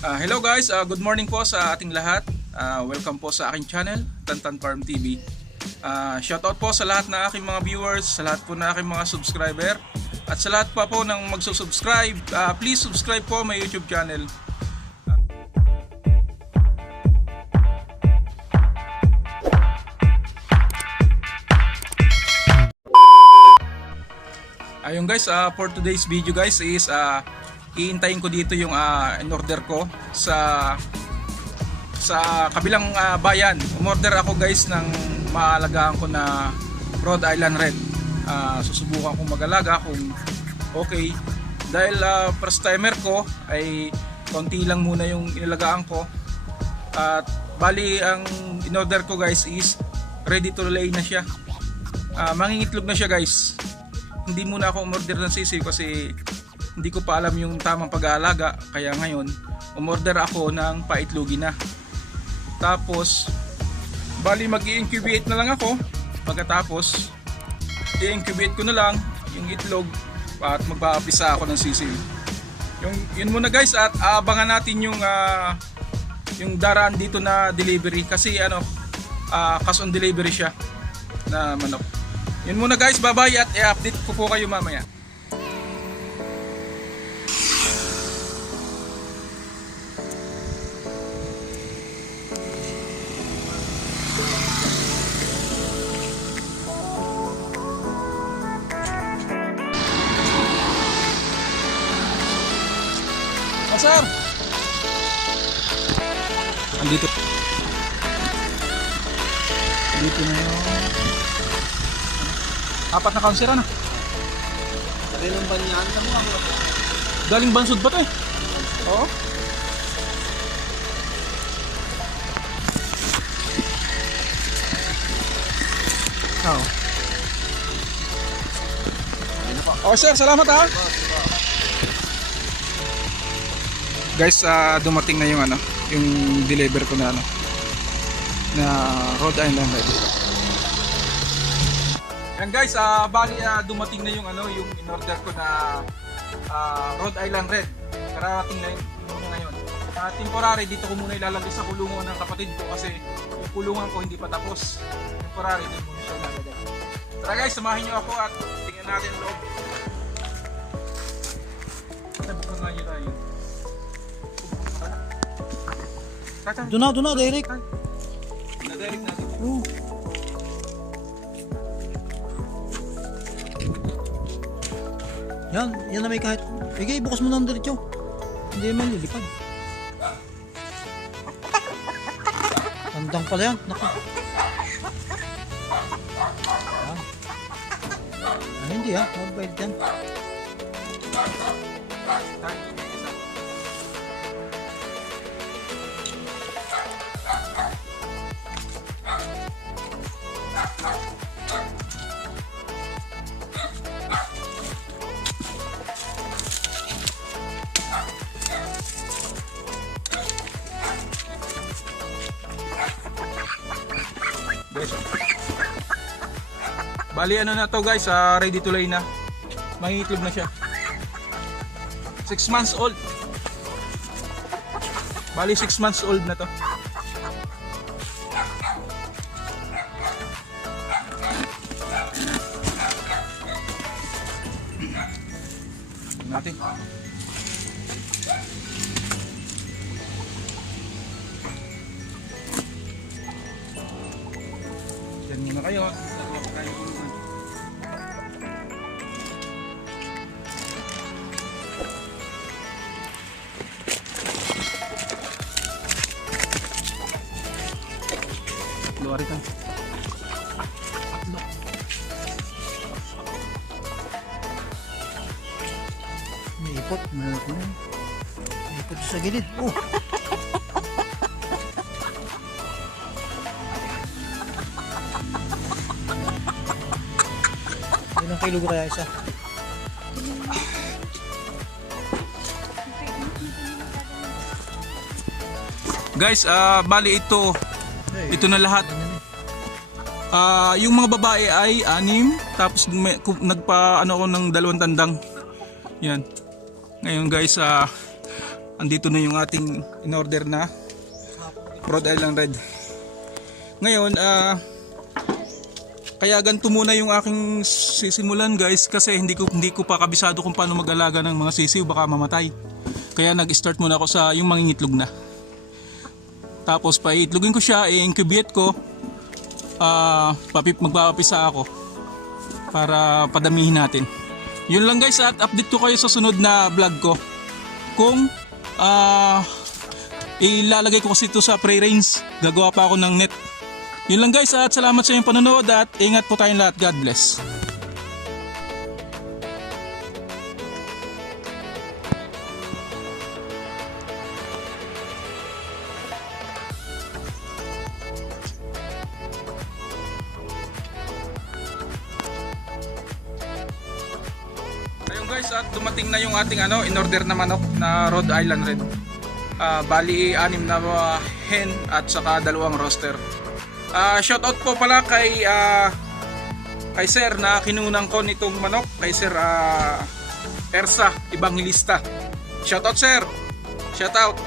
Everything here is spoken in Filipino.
Hello guys, good morning po sa ating lahat. Welcome po sa aking channel, Tantan Farm TV. Shoutout po sa lahat ng aking mga viewers, sa lahat po ng aking mga subscriber, at sa lahat pa po ng magsusubscribe. Please subscribe po my YouTube channel. Ayun guys, for today's video guys is iintayin ko dito yung in-order ko sa kabilang bayan. Umorder ako guys ng maalagaan ko na Rhode Island Red. Susubukan kong mag-alaga kung okay. Dahil first timer ko ay konti lang muna yung inalagaan ko. At bali ang in-order ko guys is ready to lay na siya. Mangingitlog na siya guys. Hindi muna ako umorder ng sisiw kasi hindi ko pa alam yung tamang pag-aalaga, kaya ngayon umorder ako ng paitlogin na. Tapos bali mag-i-incubate na lang ako. Pagkatapos i-incubate ko na lang yung itlog at magpapisa ako ng sisiw. Yun muna guys, at abangan natin yung daraan dito na delivery kasi cash on delivery siya na manok. Yun muna guys, bye bye, at i-update ko po kayo mamaya. Sir, andito na yung apat na counsera na. Galing ng banyan sa mga ako. Galing bansod ba to eh? Oo. Oo. Oh sir, salamat ha. Guys, dumating na yung yung deliver ko na na Rhode Island Red. Yan guys, bali dumating na yung yung in-order ko na Rhode Island Red. Karating na yun ngayon. Temporary dito ko muna ilalagay sa kulungan ng kapatid ko kasi yung kulungan ko hindi pa tapos. Temporary din muna siya ilalagay. Tara guys, samahin niyo ako at tingnan natin loob. Tabukan nga yun tayo. Doon na, direct. Na-direct natin. Oo. Yan na may kahit. Sige, bukas mo na ang diretso. Hindi man lilipad. Tandang pala yan. Naku. Hindi ha. Mabait yan. Bali na to guys, ready to lay na. Mangitlog na siya. 6 months old. Bali 6 months old na to. Natin. Diyan muna kayo. Luari kan. May ipot. May ipot sa gilid. Oh. Ilang kilo kaya isa? Guys, bali ito na lahat. Yung mga babae ay 6, tapos nagpa ako ng 2 tandang. Yan. Ngayon guys, andito na yung ating in-order na Rhode Island Red. Ngayon, kaya ganito muna yung aking sisimulan guys, kasi hindi ko pa kabisado kung paano mag-alaga ng mga sisiw, baka mamatay. Kaya nag-start muna ako sa yung mangingitlog na. Tapos paiitlogin ko siya, i-incubate ko, magpapapisa ako para padamihin natin. Yun lang guys, at update ko kayo sa sunod na vlog ko kung ilalagay ko kasi ito sa prey range. Gagawa pa ako ng net. Yun lang guys, at salamat sa inyong panonood at ingat po tayong lahat. God bless. Ayun guys, at dumating na yung ating in-order na manok na Rhode Island Red. Bali 6 na hen at saka 2 roster. Shoutout po pala kay Sir na kinunang ko nitong manok, kay Sir Ersa Evangelista. Shoutout Sir. Shoutout.